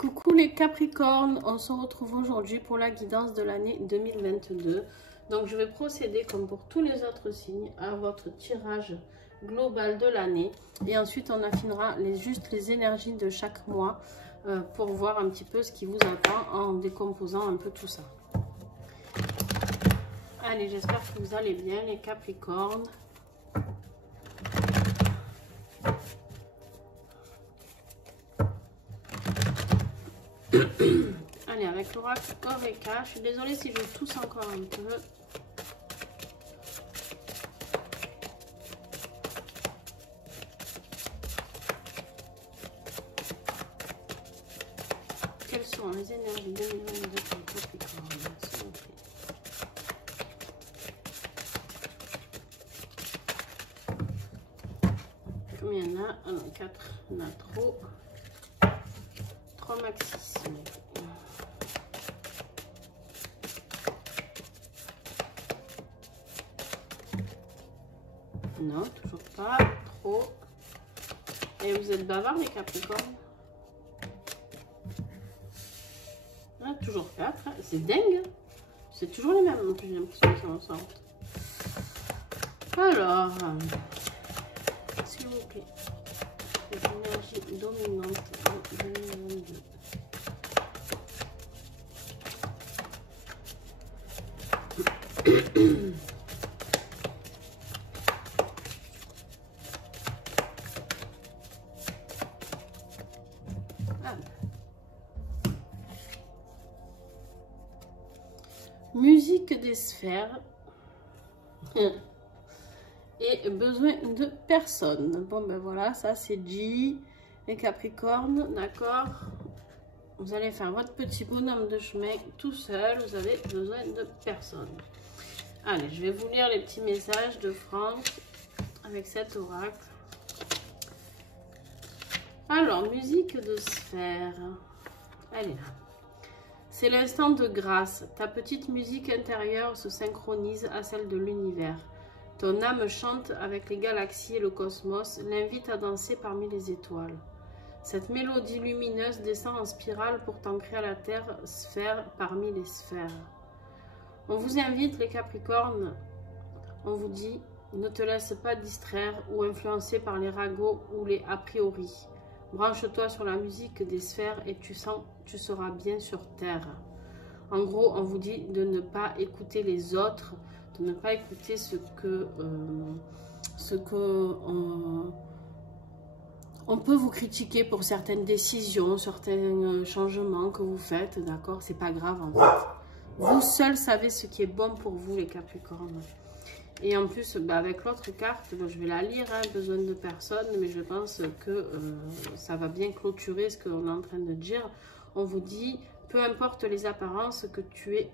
Coucou les Capricornes, on se retrouve aujourd'hui pour la guidance de l'année 2022. Donc je vais procéder comme pour tous les autres signes à votre tirage global de l'année. Et ensuite on affinera juste les énergies de chaque mois pour voir un petit peu ce qui vous attend en décomposant un peu tout ça. Allez, j'espère que vous allez bien les Capricornes. Allez, avec l'oracle Oreca, je suis désolée si je tousse encore un peu. Quelles sont les énergies 2022 pour le Capricorne, s'il vous plaît? Combien il y en a? Ah non, 4, on a trop. 3 maxi. Non, toujours pas. Trop. Et vous êtes bavards les Capricornes? Ah, toujours 4. Hein. C'est dingue. C'est toujours les mêmes, j'ai l'impression qu'ils en sortent. Alors, s'il vous plaît, les énergies dominantes de 2022. Musique des sphères et besoin de personne. Bon ben voilà, ça c'est G, les Capricornes, d'accord. Vous allez faire votre petit bonhomme de chemin tout seul, vous avez besoin de personne. Allez, je vais vous lire les petits messages de Franck avec cet oracle. Alors, musique de sphère, elle est là. C'est l'instant de grâce. Ta petite musique intérieure se synchronise à celle de l'univers. Ton âme chante avec les galaxies et le cosmos, l'invite à danser parmi les étoiles. Cette mélodie lumineuse descend en spirale pour t'ancrer à la terre, sphère parmi les sphères. On vous invite, les Capricornes, on vous dit, ne te laisse pas distraire ou influencer par les ragots ou les a priori. Branche-toi sur la musique des sphères et tu seras bien sur terre. En gros, on vous dit de ne pas écouter les autres, de ne pas écouter ce que on peut vous critiquer pour certaines décisions, certains changements que vous faites, d'accord? C'est pas grave en fait. Vous seuls savez ce qui est bon pour vous, les Capricornes. Et en plus, avec l'autre carte, je vais la lire, hein, besoin de personne, mais je pense que ça va bien clôturer ce qu'on est en train de dire. On vous dit, peu importe les apparences, que tu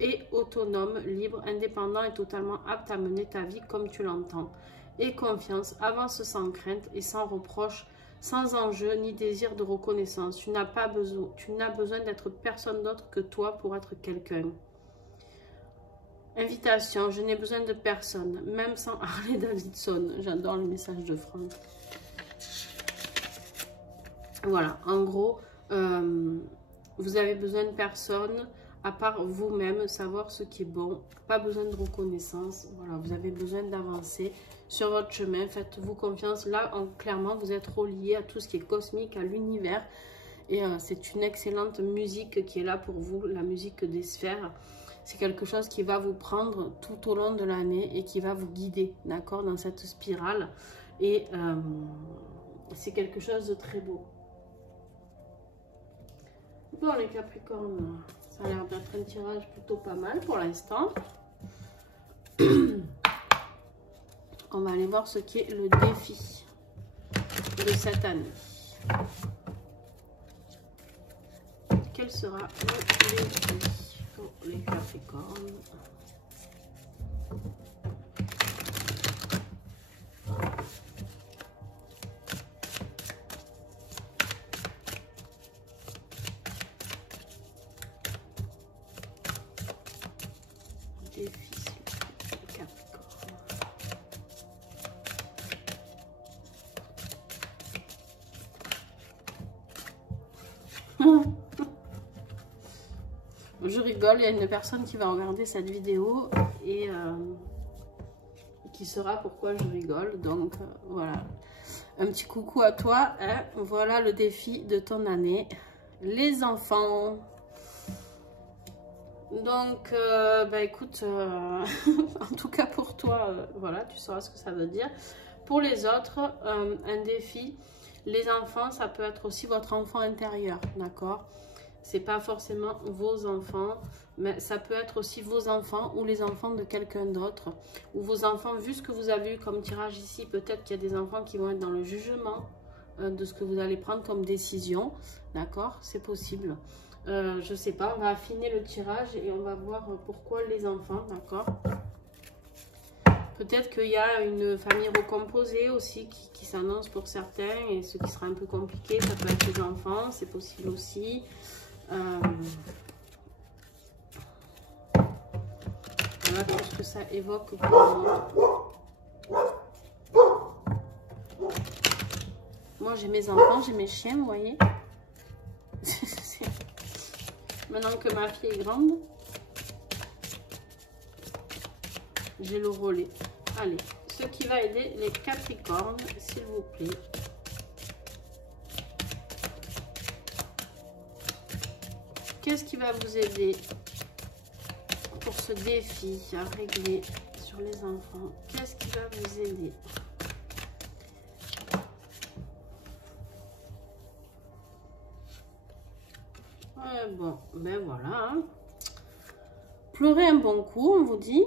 es autonome, libre, indépendant et totalement apte à mener ta vie comme tu l'entends. Aie confiance, avance sans crainte et sans reproche, sans enjeu ni désir de reconnaissance. Tu n'as besoin d'être personne d'autre que toi pour être quelqu'un. Invitation, je n'ai besoin de personne, même sans Harley Davidson. J'adore le message de Franck. Voilà, en gros, vous avez besoin de personne, à part vous-même, savoir ce qui est bon. Pas besoin de reconnaissance. Voilà, vous avez besoin d'avancer sur votre chemin. Faites-vous confiance. Là, clairement, vous êtes relié à tout ce qui est cosmique, à l'univers. Et c'est une excellente musique qui est là pour vous, la musique des sphères. C'est quelque chose qui va vous prendre tout au long de l'année et qui va vous guider, d'accord, dans cette spirale. Et c'est quelque chose de très beau. Bon, les Capricornes, ça a l'air d'être un tirage plutôt pas mal pour l'instant. On va aller voir ce qui est le défi de cette année. Quel sera le défi pour les Capricornes? Défi les Capricornes. Je rigole, il y a une personne qui va regarder cette vidéo et qui saura pourquoi je rigole. Donc voilà, un petit coucou à toi. Hein. Voilà le défi de ton année, les enfants. Donc bah écoute, en tout cas pour toi, voilà, tu sauras ce que ça veut dire. Pour les autres, un défi, les enfants, ça peut être aussi votre enfant intérieur, d'accord? C'est pas forcément vos enfants, mais ça peut être aussi vos enfants ou les enfants de quelqu'un d'autre. Ou vos enfants, vu ce que vous avez eu comme tirage ici, peut-être qu'il y a des enfants qui vont être dans le jugement de ce que vous allez prendre comme décision. D'accord? C'est possible. Je sais pas, on va affiner le tirage et on va voir pourquoi les enfants, d'accord? Peut-être qu'il y a une famille recomposée aussi qui s'annonce pour certains et ce qui sera un peu compliqué, ça peut être les enfants, c'est possible aussi. Voilà tout ce que ça évoque pour moi. Moi j'ai mes enfants, j'ai mes chiens, vous voyez. Maintenant que ma fille est grande, j'ai le relais. Allez, ce qui va aider les Capricornes, s'il vous plaît. Qu'est-ce qui va vous aider pour ce défi à régler sur les enfants? Qu'est-ce qui va vous aider? Ouais, bon, ben voilà. Hein. Pleurez un bon coup, on vous dit.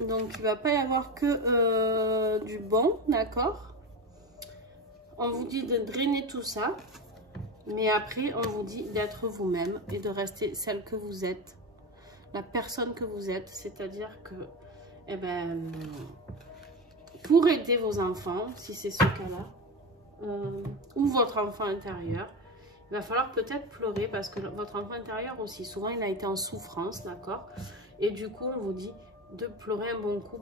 Donc, il ne va pas y avoir que du bon, d'accord? On vous dit de drainer tout ça. Mais après, on vous dit d'être vous-même et de rester celle que vous êtes, la personne que vous êtes. C'est-à-dire que, eh ben, pour aider vos enfants, si c'est ce cas-là, ou votre enfant intérieur, il va falloir peut-être pleurer parce que votre enfant intérieur aussi, souvent, il a été en souffrance, d'accord? Et du coup, on vous dit de pleurer un bon coup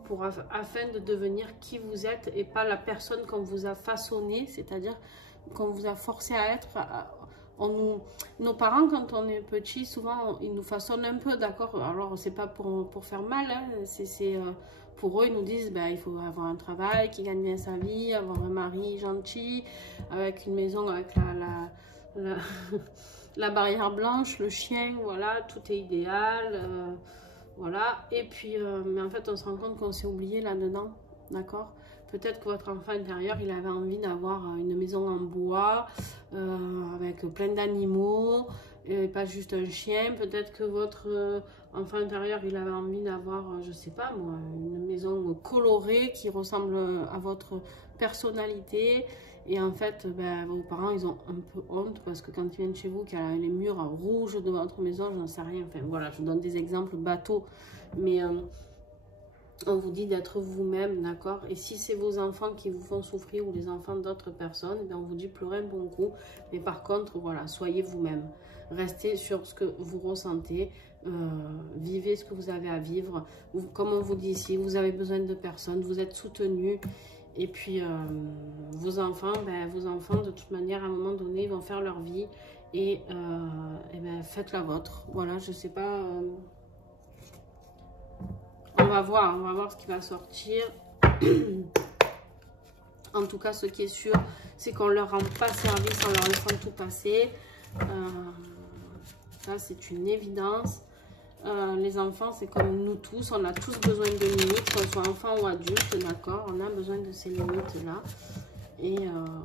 afin de devenir qui vous êtes et pas la personne qu'on vous a façonné, c'est-à-dire qu'on vous a forcé à être. Nos parents, quand on est petit, souvent, ils nous façonnent un peu, d'accord? Alors, c'est pas pour faire mal, hein, pour eux, ils nous disent, ben, il faut avoir un travail qui gagne bien sa vie, avoir un mari gentil, avec une maison, avec la barrière blanche, le chien, voilà, tout est idéal, voilà. Et puis, mais en fait, on se rend compte qu'on s'est oublié là-dedans, d'accord? Peut-être que votre enfant intérieur, il avait envie d'avoir une maison en bois, avec plein d'animaux, et pas juste un chien. Peut-être que votre enfant intérieur, il avait envie d'avoir, je sais pas moi, une maison colorée qui ressemble à votre personnalité. Et en fait, ben, vos parents, ils ont un peu honte parce que quand ils viennent chez vous, qu'il y a les murs rouges de votre maison, je n'en sais rien. Enfin voilà, je vous donne des exemples bateaux. Mais on vous dit d'être vous-même, d'accord? Et si c'est vos enfants qui vous font souffrir ou les enfants d'autres personnes, eh bien, on vous dit pleurez un bon coup. Mais par contre, voilà, soyez vous-même. Restez sur ce que vous ressentez. Vivez ce que vous avez à vivre. Comme on vous dit ici, vous avez besoin de personne. Vous êtes soutenu. Et puis, vos enfants, de toute manière, à un moment donné, ils vont faire leur vie. Et ben, faites la vôtre. Voilà, je sais pas... on va voir ce qui va sortir. En tout cas, ce qui est sûr, c'est qu'on leur rend pas service en leur laissant tout passer. Ça, c'est une évidence. Les enfants, c'est comme nous tous. On a tous besoin de limites, qu'on soit enfant ou adulte, d'accord? On a besoin de ces limites-là. Et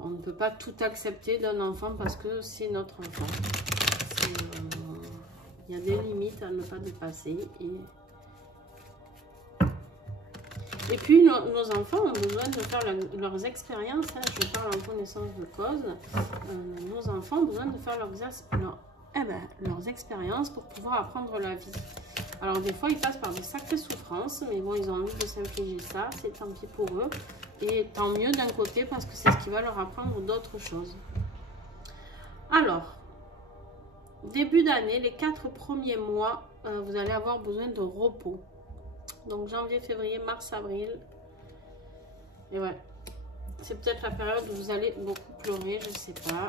on ne peut pas tout accepter d'un enfant parce que c'est notre enfant. Il y a des limites à ne pas dépasser. Et puis, nos enfants ont besoin de faire leurs expériences. Hein, je parle en connaissance de cause. Nos enfants ont besoin de faire leurs expériences pour pouvoir apprendre la vie. Alors, des fois, ils passent par de sacrées souffrances. Mais bon, ils ont envie de s'infliger ça. C'est tant pis pour eux. Et tant mieux d'un côté parce que c'est ce qui va leur apprendre d'autres choses. Alors, début d'année, les 4 premiers mois, vous allez avoir besoin de repos. Donc janvier, février, mars, avril. Et ouais, c'est peut-être la période où vous allez beaucoup pleurer, je sais pas.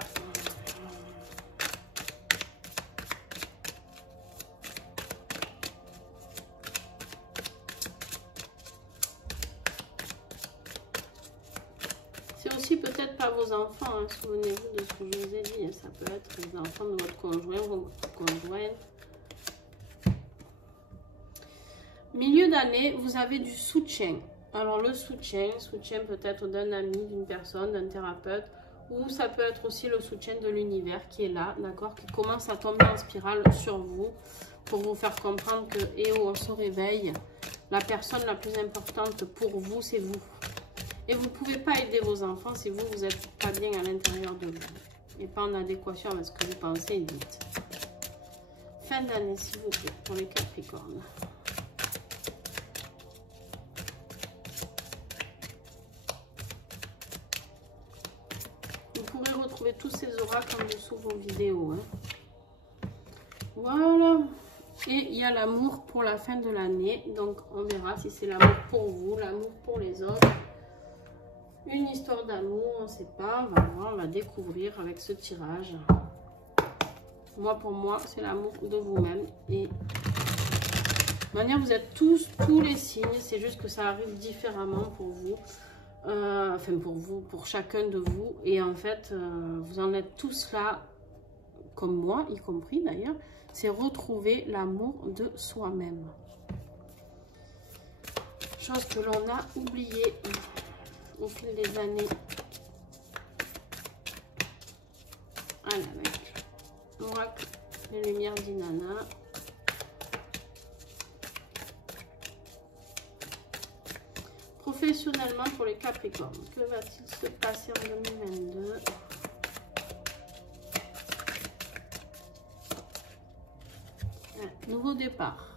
à vos enfants, hein, souvenez-vous de ce que je vous ai dit. Ça peut être les enfants de votre conjoint ou votre conjointe. Milieu d'année, vous avez du soutien. Alors le soutien peut-être d'un ami, d'une personne, d'un thérapeute, ou ça peut être aussi le soutien de l'univers qui est là, d'accord, qui commence à tomber en spirale sur vous pour vous faire comprendre que, eh oh, on se réveille, la personne la plus importante pour vous, c'est vous. Et vous ne pouvez pas aider vos enfants si vous n'êtes pas bien à l'intérieur de vous et pas en adéquation avec ce que vous pensez et dites. Fin d'année, s'il vous plaît, pour les Capricornes. Vous pourrez retrouver tous ces oracles en dessous vos vidéos. Hein. Voilà. Et il y a l'amour pour la fin de l'année. Donc, on verra si c'est l'amour pour vous, l'amour pour les autres. Une histoire d'amour, on ne sait pas. On va voir, on va découvrir avec ce tirage. Moi, pour moi, c'est l'amour de vous-même. Et de manière, vous êtes tous les signes. C'est juste que ça arrive différemment pour vous. Enfin, pour vous, pour chacun de vous. Et en fait, vous en êtes tous là, comme moi, y compris d'ailleurs. C'est retrouver l'amour de soi-même. Chose que l'on a oubliée au fil des années. Allez, avec l'oracle des lumières d'Inanna. Professionnellement pour les Capricornes, que va-t-il se passer en 2022? Nouveau départ.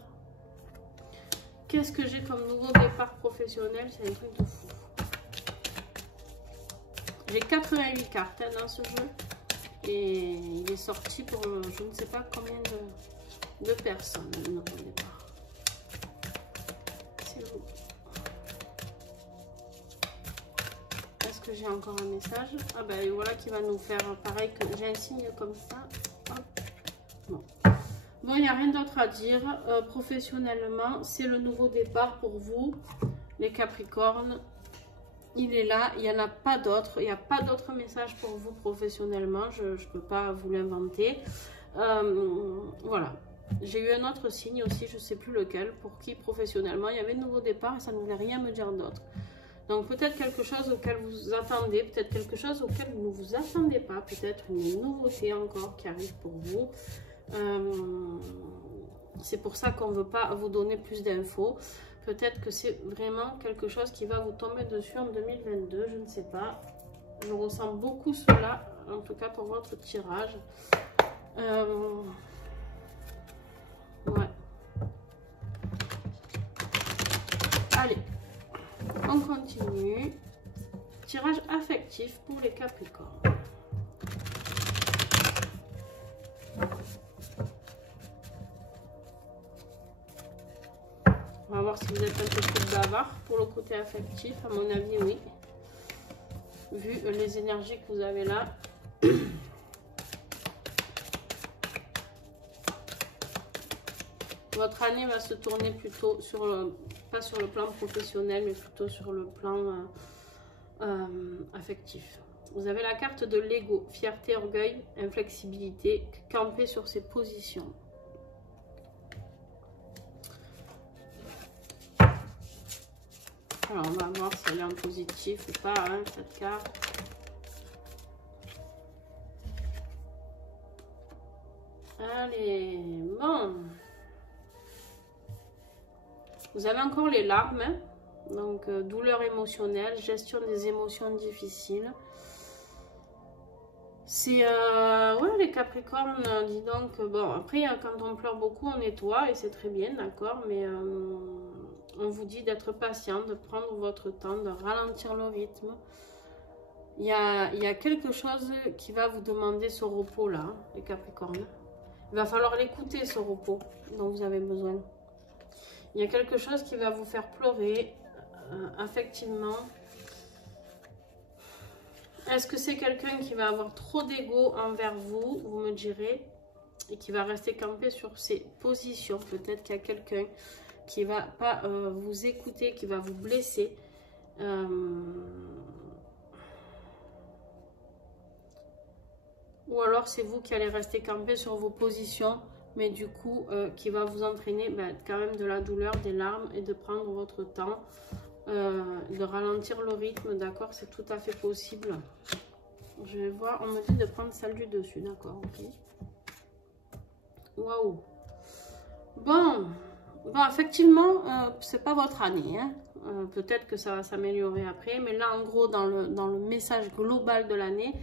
Qu'est-ce que j'ai comme nouveau départ professionnel? C'est un truc de fou. J'ai 88 cartes hein, dans ce jeu. Et il est sorti pour je ne sais pas combien de personnes. Le nouveau départ. C'est vous. Est-ce que j'ai encore un message? Ah ben voilà qui va nous faire pareil que j'ai un signe comme ça. Hop. Bon. Bon, il n'y a rien d'autre à dire. Professionnellement, c'est le nouveau départ pour vous, les Capricornes. Il est là, il n'y en a pas d'autre. Il n'y a pas d'autre message pour vous professionnellement. Je ne peux pas vous l'inventer. Voilà. J'ai eu un autre signe aussi, je ne sais plus lequel, pour qui professionnellement il y avait un nouveau départ et ça ne voulait rien me dire d'autre. Donc peut-être quelque chose auquel vous attendez, peut-être quelque chose auquel vous ne vous attendez pas, peut-être une nouveauté encore qui arrive pour vous. C'est pour ça qu'on ne veut pas vous donner plus d'infos. Peut-être que c'est vraiment quelque chose qui va vous tomber dessus en 2022, je ne sais pas. Je ressens beaucoup cela, en tout cas pour votre tirage. Ouais. Allez, on continue. Tirage affectif pour les Capricornes. On va voir si vous êtes un peu plus bavard pour le côté affectif. À mon avis, oui. Vu les énergies que vous avez là. Votre année va se tourner plutôt sur le, pas sur le plan professionnel, mais plutôt sur le plan affectif. Vous avez la carte de l'ego, fierté, orgueil, inflexibilité, camper sur ses positions. Alors, on va voir si elle est en positif ou pas, hein, cette carte. Allez, bon. Vous avez encore les larmes, hein, donc douleur émotionnelle, gestion des émotions difficiles. C'est, ouais, les Capricornes, dis donc, bon, après, quand on pleure beaucoup, on nettoie et c'est très bien, d'accord, mais on vous dit d'être patient, de prendre votre temps, de ralentir le rythme. Il y a quelque chose qui va vous demander ce repos-là, les Capricornes. Il va falloir l'écouter, ce repos dont vous avez besoin. Il y a quelque chose qui va vous faire pleurer, affectivement. Est-ce que c'est quelqu'un qui va avoir trop d'ego envers vous, vous me direz, et qui va rester campé sur ses positions? Peut-être qu'il y a quelqu'un qui va pas vous écouter, qui va vous blesser. Ou alors c'est vous qui allez rester campé sur vos positions, mais du coup qui va vous entraîner quand même de la douleur, des larmes et de prendre votre temps, de ralentir le rythme, d'accord? C'est tout à fait possible. Je vais voir, on me dit de prendre celle du dessus, d'accord, ok. Waouh. Bon, effectivement, c'est pas votre année, hein. Peut-être que ça va s'améliorer après, mais là en gros dans le message global de l'année,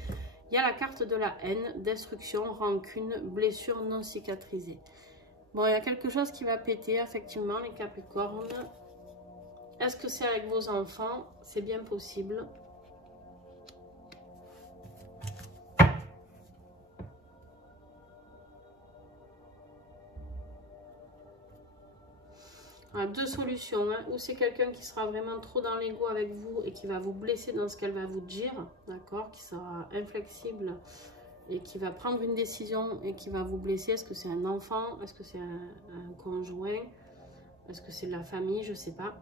il y a la carte de la haine, destruction, rancune, blessure non cicatrisée. Bon, il y a quelque chose qui va péter, effectivement, les Capricornes. Est-ce que c'est avec vos enfants? C'est bien possible. Voilà, deux solutions, hein. Ou c'est quelqu'un qui sera vraiment trop dans l'ego avec vous et qui va vous blesser dans ce qu'elle va vous dire, d'accord, qui sera inflexible et qui va prendre une décision et qui va vous blesser. Est-ce que c'est un enfant? Est-ce que c'est un conjoint? Est-ce que c'est de la famille? Je ne sais pas.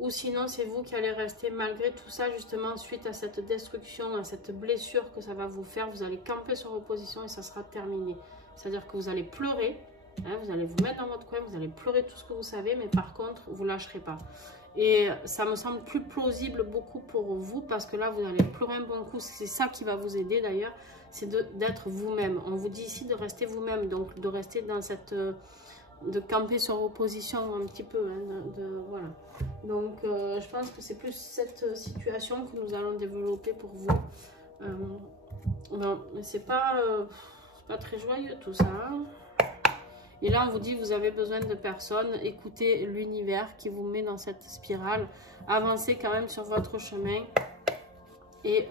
Ou sinon, c'est vous qui allez rester malgré tout ça, justement, suite à cette destruction, à cette blessure que ça va vous faire. Vous allez camper sur vos positions et ça sera terminé. C'est-à-dire que vous allez pleurer. Hein, vous allez vous mettre dans votre coin, vous allez pleurer tout ce que vous savez, mais par contre, vous ne lâcherez pas. Et ça me semble plus plausible beaucoup pour vous, parce que là, vous allez pleurer un bon coup. C'est ça qui va vous aider d'ailleurs, c'est d'être vous-même. On vous dit ici de rester vous-même, donc de rester dans cette... de camper sur vos positions un petit peu. Hein, voilà. Donc, je pense que c'est plus cette situation que nous allons développer pour vous. Non, mais c'est pas très joyeux tout ça. Hein. Et là, on vous dit, vous avez besoin de personnes. Écoutez l'univers qui vous met dans cette spirale. Avancez quand même sur votre chemin. Et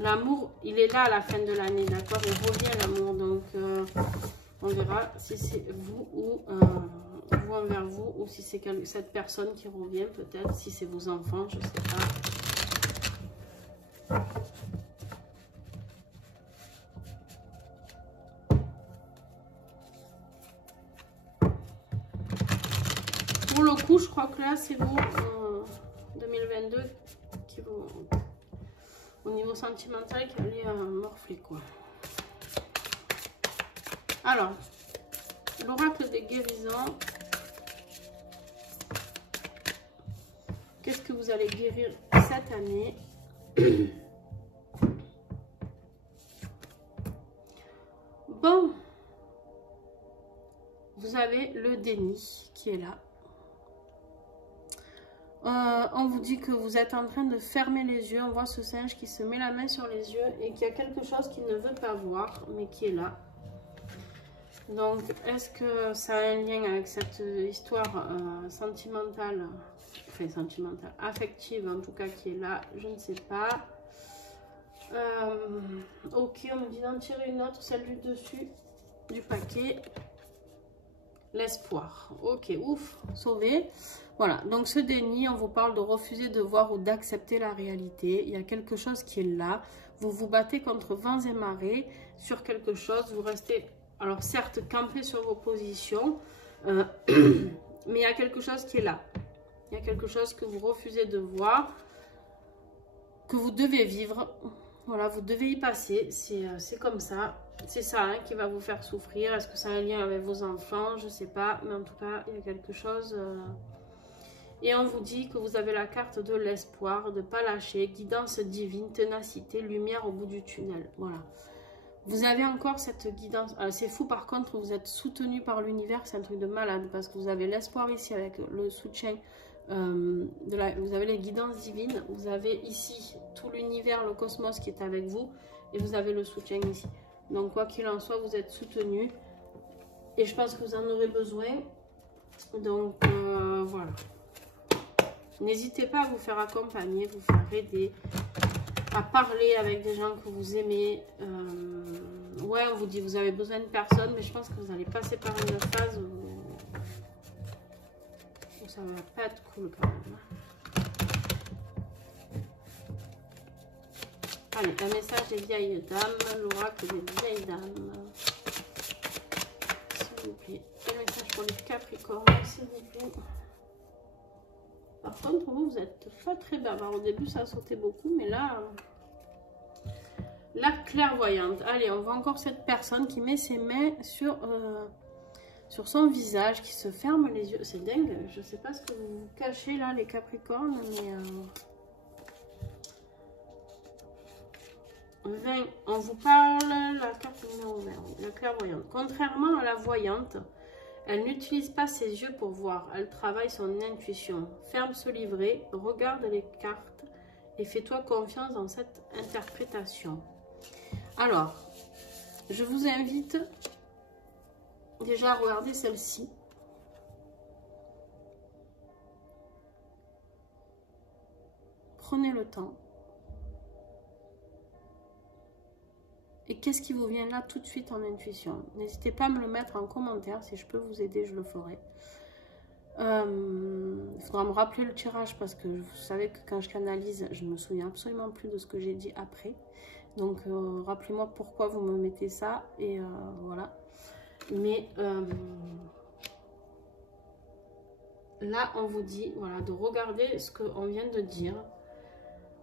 l'amour, il est là à la fin de l'année, d'accord? Il revient l'amour. Donc, on verra si c'est vous ou vous envers vous. Ou si c'est cette personne qui revient, peut-être. Si c'est vos enfants, je ne sais pas. Pour le coup, je crois que là, c'est vous, 2022, qui vous, au niveau sentimental, qui allait morfler, quoi. Alors, l'oracle des guérisons. Qu'est-ce que vous allez guérir cette année? Bon, vous avez le déni qui est là. On vous dit que vous êtes en train de fermer les yeux. On voit ce singe qui se met la main sur les yeux et qu'il y a quelque chose qu'il ne veut pas voir, mais qui est là. Donc, est-ce que ça a un lien avec cette histoire sentimentale, enfin sentimentale, affective en tout cas, qui est là? Je ne sais pas. Ok, on me dit d'en tirer une autre, celle du dessus du paquet. L'espoir. Ok, ouf, sauvé. Voilà, donc ce déni, on vous parle de refuser de voir ou d'accepter la réalité. Il y a quelque chose qui est là. Vous vous battez contre vents et marées sur quelque chose. Vous restez, alors certes, campé sur vos positions, mais il y a quelque chose qui est là. Il y a quelque chose que vous refusez de voir, que vous devez vivre. Voilà, vous devez y passer. C'est comme ça. C'est ça hein, qui va vous faire souffrir. Est-ce que ça a un lien avec vos enfants? Je ne sais pas. Mais en tout cas, il y a quelque chose... Et on vous dit que vous avez la carte de l'espoir, de ne pas lâcher, guidance divine, ténacité, lumière au bout du tunnel. Voilà. Vous avez encore cette guidance. C'est fou par contre, vous êtes soutenu par l'univers, c'est un truc de malade. Parce que vous avez l'espoir ici avec le soutien, vous avez les guidances divines. Vous avez ici tout l'univers, le cosmos qui est avec vous. Et vous avez le soutien ici. Donc quoi qu'il en soit, vous êtes soutenu. Et je pense que vous en aurez besoin. Donc voilà. N'hésitez pas à vous faire accompagner, vous faire aider, à parler avec des gens que vous aimez. Ouais, on vous dit vous avez besoin de personne, mais je pense que vous allez passer par une phase où ça va pas être cool quand même. Allez, un message des vieilles dames, l'oracle des vieilles dames. S'il vous plaît. Un message pour les Capricornes, s'il vous plaît. Par contre, vous êtes pas très bavard. Au début, ça sautait beaucoup, mais là clairvoyante. Allez, on voit encore cette personne qui met ses mains sur son visage, qui se ferme les yeux. C'est dingue, je sais pas ce que vous cachez là, les Capricornes, mais... 20, on vous parle, la carte numéro 20, la clairvoyante. Contrairement à la voyante, elle n'utilise pas ses yeux pour voir, elle travaille son intuition. Ferme ce livret, regarde les cartes et fais-toi confiance dans cette interprétation. Alors, je vous invite déjà à regarder celle-ci. Prenez le temps. Et qu'est-ce qui vous vient là tout de suite en intuition? N'hésitez pas à me le mettre en commentaire. Si je peux vous aider, je le ferai. Il faudra me rappeler le tirage parce que vous savez que quand je canalise, je ne me souviens absolument plus de ce que j'ai dit après. Donc, rappelez-moi pourquoi vous me mettez ça. Et voilà. Mais là, on vous dit voilà, de regarder ce qu'on vient de dire.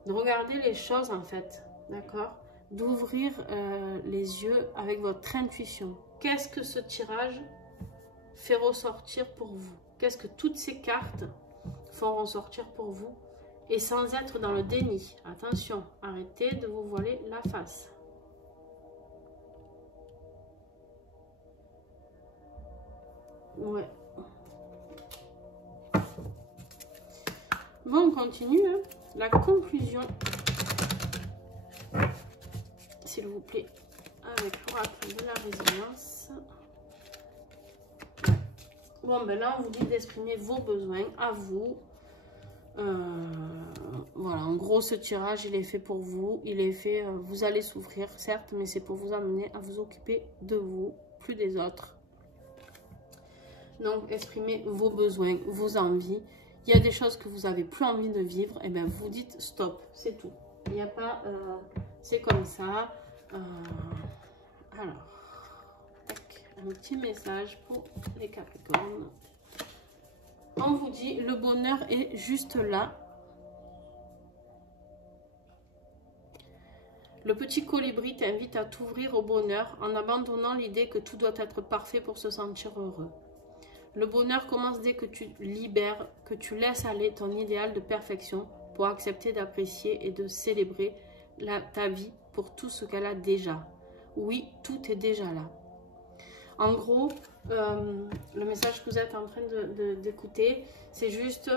De regarder les choses en fait. D'accord? D'ouvrir les yeux avec votre intuition. Qu'est-ce que ce tirage fait ressortir pour vous? Qu'est-ce que toutes ces cartes font ressortir pour vous? Et sans être dans le déni. Attention, arrêtez de vous voiler la face. Ouais. Bon, on continue. Hein. La conclusion. S'il vous plaît, avec l'oracle de la résilience. Bon, ben là, on vous dit d'exprimer vos besoins à vous. Voilà, en gros, ce tirage, il est fait pour vous. Il est fait, vous allez souffrir, certes, mais c'est pour vous amener à vous occuper de vous, plus des autres. Donc, exprimez vos besoins, vos envies. Il y a des choses que vous n'avez plus envie de vivre, et bien vous dites stop, c'est tout. Il n'y a pas, c'est comme ça. Alors, un petit message pour les Capricornes. On vous dit, le bonheur est juste là. Le petit colibri t'invite à t'ouvrir au bonheur en abandonnant l'idée que tout doit être parfait pour se sentir heureux. Le bonheur commence dès que tu libères, que tu laisses aller ton idéal de perfection pour accepter d'apprécier et de célébrer ta vie pour tout ce qu'elle a déjà. Oui, tout est déjà là. En gros, le message que vous êtes en train d'écouter, c'est juste,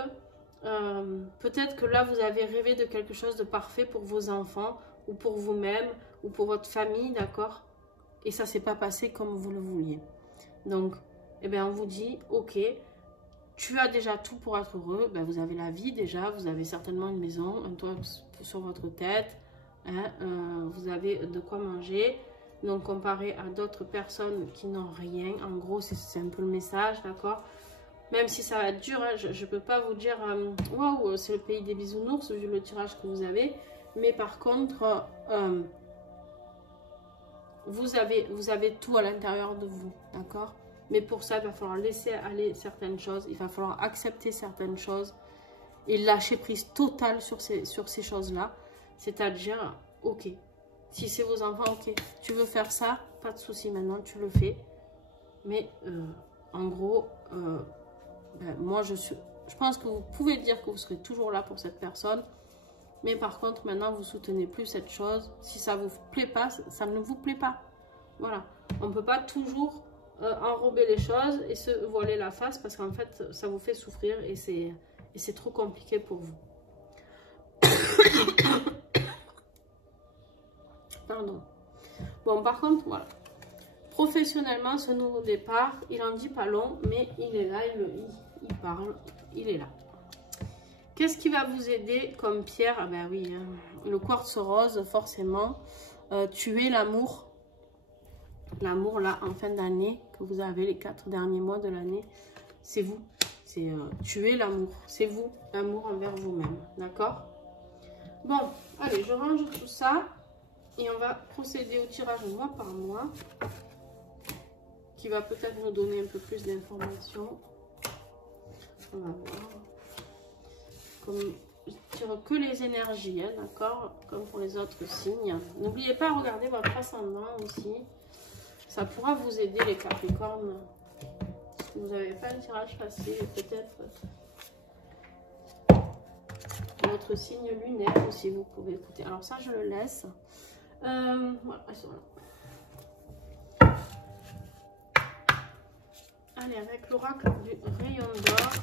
peut-être que là, vous avez rêvé de quelque chose de parfait pour vos enfants, ou pour vous-même, ou pour votre famille, d'accord? Et ça ne s'est pas passé comme vous le vouliez. Donc, eh bien, on vous dit, ok, tu as déjà tout pour être heureux. Ben, vous avez la vie déjà, vous avez certainement une maison, un toit sur votre tête, hein, vous avez de quoi manger. Donc, comparé à d'autres personnes qui n'ont rien, en gros, c'est un peu le message, d'accord? Même si ça va être dur, hein, je ne peux pas vous dire, waouh, c'est le pays des bisounours, vu le tirage que vous avez. Mais par contre, vous avez tout à l'intérieur de vous, d'accord? Mais pour ça, il va falloir laisser aller certaines choses, il va falloir accepter certaines choses et lâcher prise totale sur ces choses-là. C'est-à-dire, ok, si c'est vos enfants, ok, tu veux faire ça, pas de souci, maintenant tu le fais. Mais en gros, ben, moi je pense que vous pouvez dire que vous serez toujours là pour cette personne. Mais par contre, maintenant, vous soutenez plus cette chose. Si ça ne vous plaît pas, ça ne vous plaît pas. Voilà. On ne peut pas toujours enrober les choses et se voiler la face parce qu'en fait, ça vous fait souffrir et c'est trop compliqué pour vous. Pardon. Bon, par contre, voilà. Professionnellement, ce nouveau départ, il en dit pas long, mais il est là, il parle, il est là. Qu'est-ce qui va vous aider comme pierre? Ah ben oui, hein, le quartz rose, forcément. Tuer l'amour. L'amour, là, en fin d'année, que vous avez les 4 derniers mois de l'année, c'est vous. C'est tuer l'amour. C'est vous, l'amour envers vous-même. D'accord? Bon, allez, je range tout ça. Et on va procéder au tirage mois par mois. Qui va peut-être nous donner un peu plus d'informations. On va voir. Comme sur que les énergies, hein, d'accord? Comme pour les autres signes. N'oubliez pas de regarder votre ascendant aussi. Ça pourra vous aider les Capricornes. Si vous n'avez pas un tirage facile, peut-être votre signe lunaire aussi, vous pouvez écouter. Alors ça, je le laisse. Voilà, elles sont là. Allez, avec l'oracle du rayon d'or.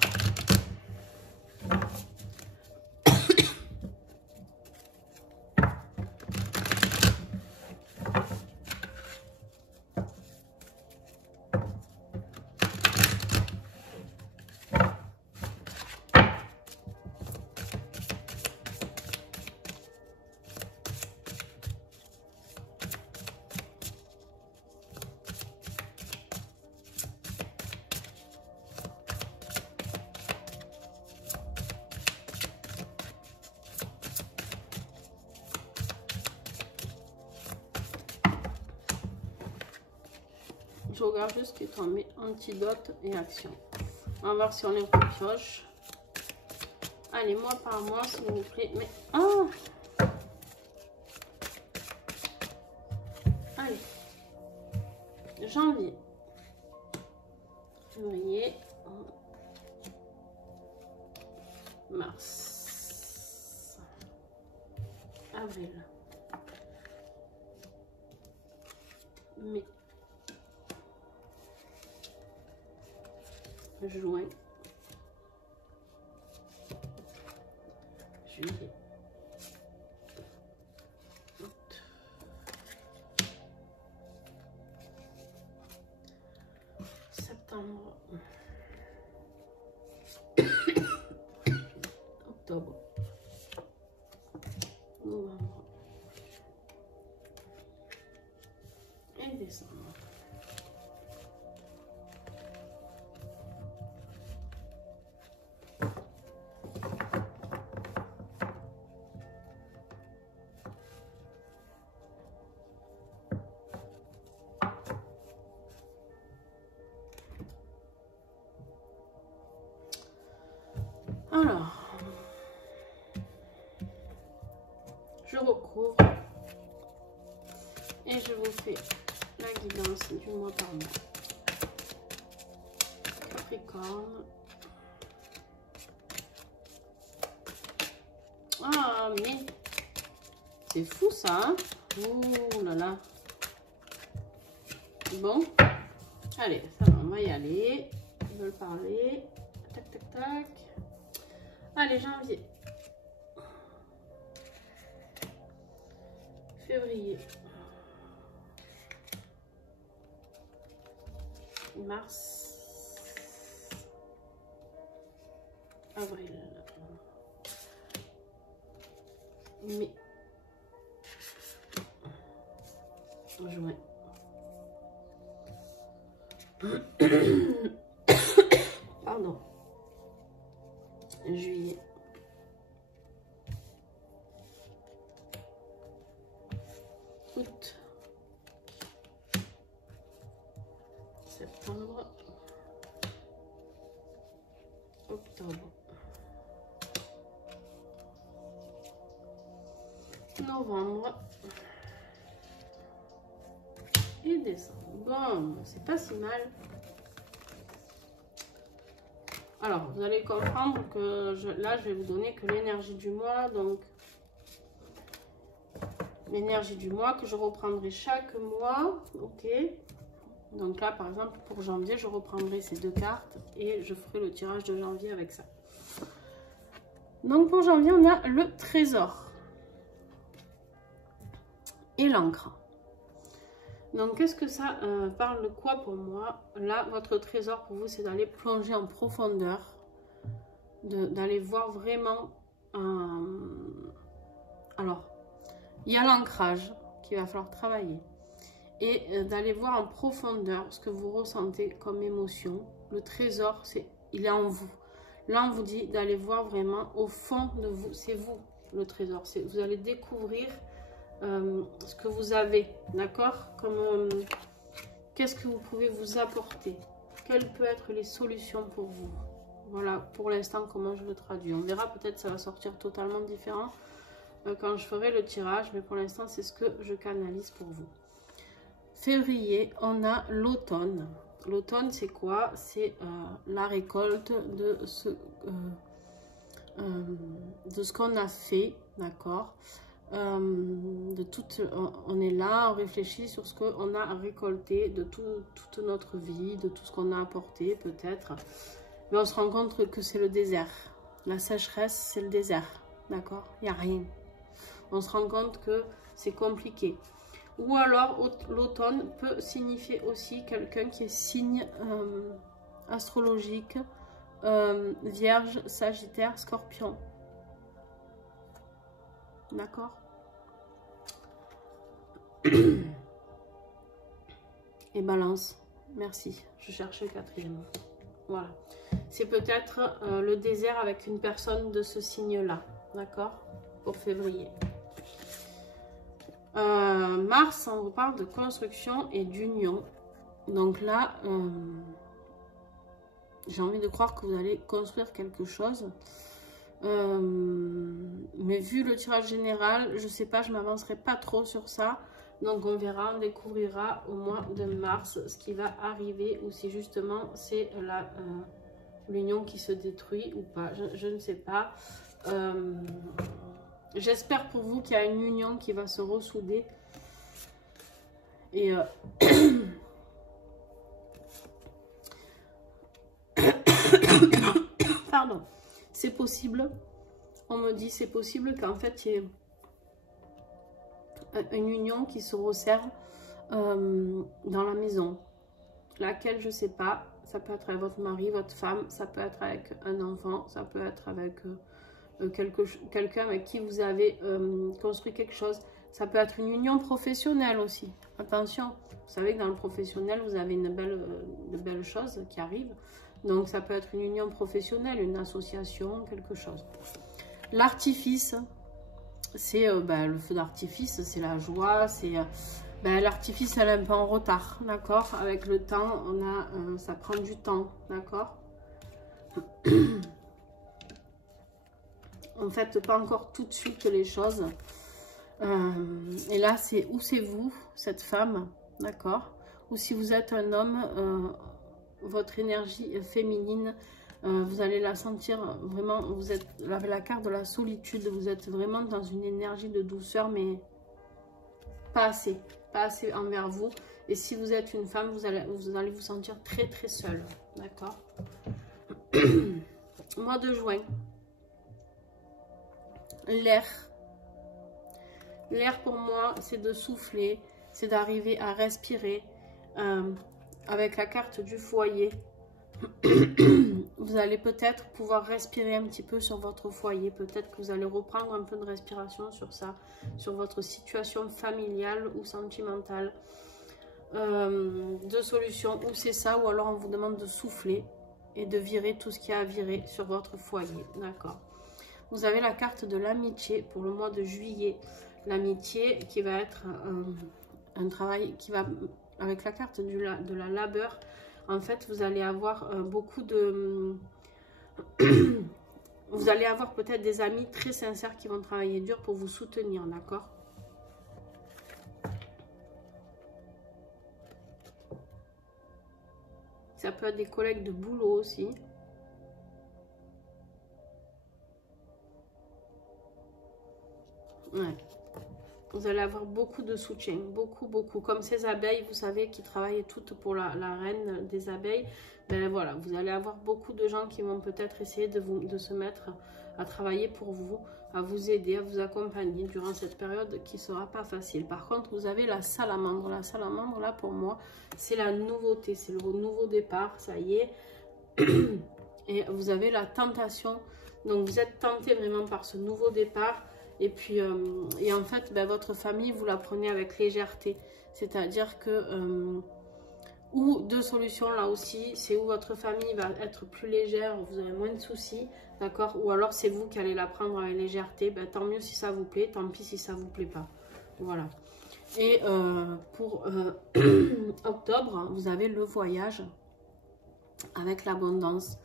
Je regarde juste ce qui est tombé, antidote et action. On va voir si on les repioche. Allez, mois par mois, s'il vous plaît. Mais, oh! Allez. Janvier. Février. Mars. Avril. Mai. Juin, juillet, août, septembre, octobre, novembre et décembre. Alors, je recouvre et je vous fais la guidance du mois par mois. Capricorne. Ah, mais c'est fou ça, hein? Ouh là là. Bon, allez, ça va, on va y aller. Ils veulent parler. Tac, tac, tac. Allez, janvier. Février. Mars. Avril. Mai. Juin. Pardon. Juillet. Août. Septembre. Octobre. Novembre. Et décembre. Bon, c'est pas si mal. Alors, vous allez comprendre que là, je vais vous donner que l'énergie du mois. Donc, l'énergie du mois que je reprendrai chaque mois. Ok. Donc là, par exemple, pour janvier, je reprendrai ces deux cartes et je ferai le tirage de janvier avec ça. Donc, pour janvier, on a le trésor et l'encre. Donc, qu'est-ce que ça parle de quoi pour moi? Là, votre trésor pour vous, c'est d'aller plonger en profondeur, d'aller voir vraiment... Alors, il y a l'ancrage qu'il va falloir travailler. Et d'aller voir en profondeur ce que vous ressentez comme émotion. Le trésor, il est en vous. Là, on vous dit d'aller voir vraiment au fond de vous. C'est vous, le trésor. Vous allez découvrir... ce que vous avez, d'accord, comme qu'est-ce que vous pouvez vous apporter, quelles peuvent être les solutions pour vous, Voilà pour l'instant comment je le traduis. On verra, peut-être ça va sortir totalement différent quand je ferai le tirage, mais pour l'instant c'est ce que je canalise pour vous. Février, on a l'automne. L'automne c'est quoi? C'est la récolte de ce qu'on a fait, d'accord? On est là, on réfléchit sur ce qu'on a récolté de toute notre vie, de tout ce qu'on a apporté peut-être, mais on se rend compte que c'est le désert. La sécheresse, c'est le désert, d'accord? Il n'y a rien. On se rend compte que c'est compliqué. Ou alors l'automne peut signifier aussi quelqu'un qui est signe astrologique, Vierge, Sagittaire, Scorpion. D'accord? Et Balance. Merci. Je cherchais quatrième. Voilà. C'est peut-être le désert avec une personne de ce signe-là. D'accord? Pour février. Mars, on vous parle de construction et d'union. Donc là, j'ai envie de croire que vous allez construire quelque chose. Mais vu le tirage général, je sais pas, je m'avancerai pas trop sur ça. Donc on verra, on découvrira au mois de mars ce qui va arriver, ou si justement c'est l'union qui se détruit ou pas. Je ne sais pas. J'espère pour vous qu'il y a une union qui va se ressouder. Et pardon. C'est possible, on me dit c'est possible qu'en fait il y ait une union qui se resserre dans la maison, laquelle je sais pas, ça peut être avec votre mari, votre femme, ça peut être avec un enfant, ça peut être avec quelqu'un avec qui vous avez construit quelque chose, ça peut être une union professionnelle aussi, attention, vous savez que dans le professionnel vous avez de belles choses qui arrivent. Donc, ça peut être une union professionnelle, une association, quelque chose. L'artifice, c'est le feu d'artifice, c'est la joie, c'est... l'artifice, elle est un peu en retard, d'accord? Avec le temps, ça prend du temps, d'accord? En fait, pas encore tout de suite les choses. Et là, c'est vous, cette femme, d'accord? Ou si vous êtes un homme... votre énergie féminine, vous allez la sentir vraiment, vous êtes avec la carte de la solitude, vous êtes vraiment dans une énergie de douceur, mais pas assez envers vous. Et si vous êtes une femme, vous allez vous sentir très très seule, d'accord? Mois de juin, l'air pour moi, c'est de souffler, c'est d'arriver à respirer. Avec la carte du foyer, vous allez peut-être pouvoir respirer un petit peu sur votre foyer. Peut-être que vous allez reprendre un peu de respiration sur ça, sur votre situation familiale ou sentimentale. Deux solutions, ou c'est ça, ou alors on vous demande de souffler et de virer tout ce qui a à virer sur votre foyer. D'accord. Vous avez la carte de l'amitié pour le mois de juillet. L'amitié qui va être un travail qui va... Avec la carte de la labeur, en fait, vous allez avoir beaucoup de... vous allez avoir peut-être des amis très sincères qui vont travailler dur pour vous soutenir, d'accord? Ça peut être des collègues de boulot aussi. Ouais. Vous allez avoir beaucoup de soutien, beaucoup. Comme ces abeilles, vous savez, qui travaillent toutes pour la reine des abeilles. Ben voilà, vous allez avoir beaucoup de gens qui vont peut-être essayer de se mettre à travailler pour vous, à vous aider, à vous accompagner durant cette période qui ne sera pas facile. Par contre, vous avez la salamandre. La salamandre, là, pour moi, c'est la nouveauté, c'est le nouveau départ, ça y est. Et vous avez la tentation. Donc, vous êtes tenté vraiment par ce nouveau départ. Et puis, et en fait, votre famille, vous la prenez avec légèreté. C'est-à-dire que, ou deux solutions là aussi, c'est où votre famille va être plus légère, vous aurez moins de soucis, d'accord? Ou alors c'est vous qui allez la prendre avec légèreté, tant mieux si ça vous plaît, tant pis si ça vous plaît pas. Voilà. Et pour octobre, vous avez le voyage avec l'abondance.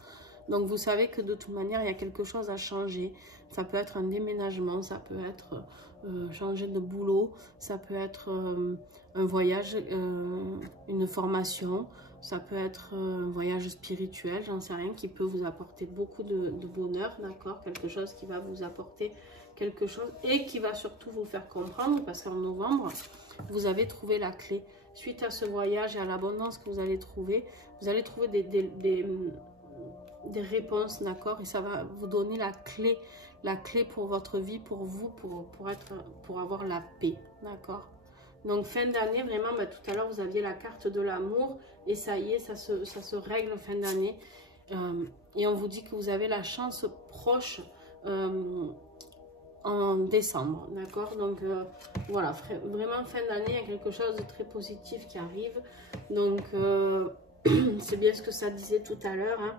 Donc vous savez que de toute manière, il y a quelque chose à changer. Ça peut être un déménagement, ça peut être changer de boulot, ça peut être un voyage, une formation, ça peut être un voyage spirituel, j'en sais rien, qui peut vous apporter beaucoup de bonheur, d'accord? Quelque chose qui va vous apporter quelque chose et qui va surtout vous faire comprendre, parce qu'en novembre, vous avez trouvé la clé. Suite à ce voyage et à l'abondance que vous allez trouver des réponses, d'accord? Et ça va vous donner la clé pour votre vie, pour vous, pour avoir la paix, d'accord? Donc fin d'année, vraiment, bah, tout à l'heure vous aviez la carte de l'amour et ça y est, ça se règle fin d'année. Et on vous dit que vous avez la chance proche en décembre, d'accord? Donc voilà, vraiment fin d'année, il y a quelque chose de très positif qui arrive. Donc c'est bien ce que ça disait tout à l'heure, hein.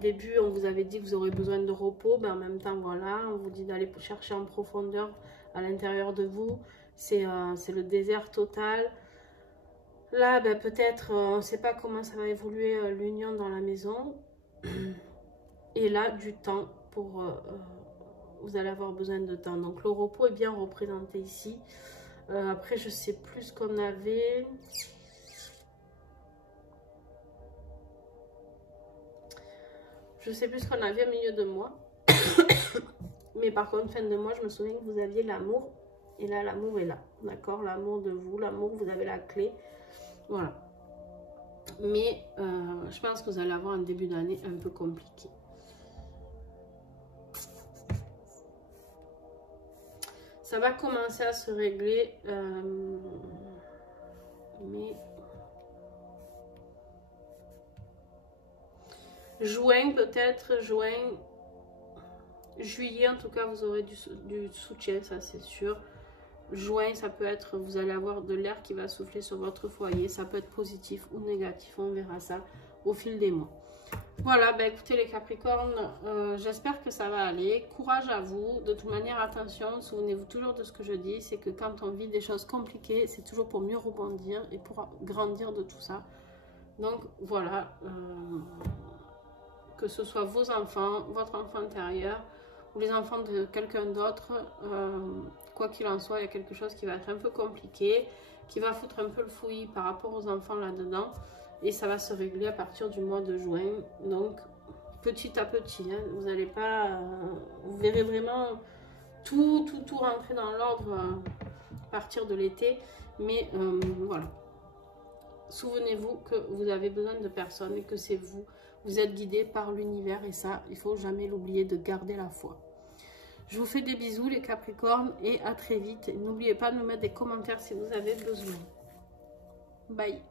Début, on vous avait dit que vous aurez besoin de repos, ben en même temps, voilà, on vous dit d'aller chercher en profondeur à l'intérieur de vous. C'est le désert total. Là, ben, peut-être, on ne sait pas comment ça va évoluer l'union dans la maison. Et là, du temps pour... vous allez avoir besoin de temps. Donc, le repos est bien représenté ici. Après, je ne sais plus ce qu'on avait... Je sais plus ce qu'on avait au milieu de mois. Mais par contre, fin de mois, je me souviens que vous aviez l'amour. Et là, l'amour est là. D'accord? L'amour de vous, l'amour, vous avez la clé. Voilà. Mais je pense que vous allez avoir un début d'année un peu compliqué. Ça va commencer à se régler. Mais... juin peut-être, juillet en tout cas vous aurez du soutien, ça c'est sûr. Juin ça peut être, vous allez avoir de l'air qui va souffler sur votre foyer, ça peut être positif ou négatif, on verra ça au fil des mois. Voilà, bah écoutez les Capricornes, j'espère que ça va aller, courage à vous, de toute manière attention, souvenez-vous toujours de ce que je dis, c'est que quand on vit des choses compliquées, c'est toujours pour mieux rebondir et pour grandir de tout ça. Donc voilà, que ce soit vos enfants, votre enfant intérieur ou les enfants de quelqu'un d'autre, quoi qu'il en soit, il y a quelque chose qui va être un peu compliqué, qui va foutre un peu le fouillis par rapport aux enfants là-dedans, et ça va se régler à partir du mois de juin. Donc petit à petit, hein, vous n'allez pas, vous verrez vraiment tout rentrer dans l'ordre à partir de l'été, mais voilà. Souvenez-vous que vous avez besoin de personnes et que c'est vous. Vous êtes guidé par l'univers et ça, il ne faut jamais l'oublier de garder la foi. Je vous fais des bisous les Capricornes et à très vite. N'oubliez pas de me mettre des commentaires si vous avez besoin. Bye.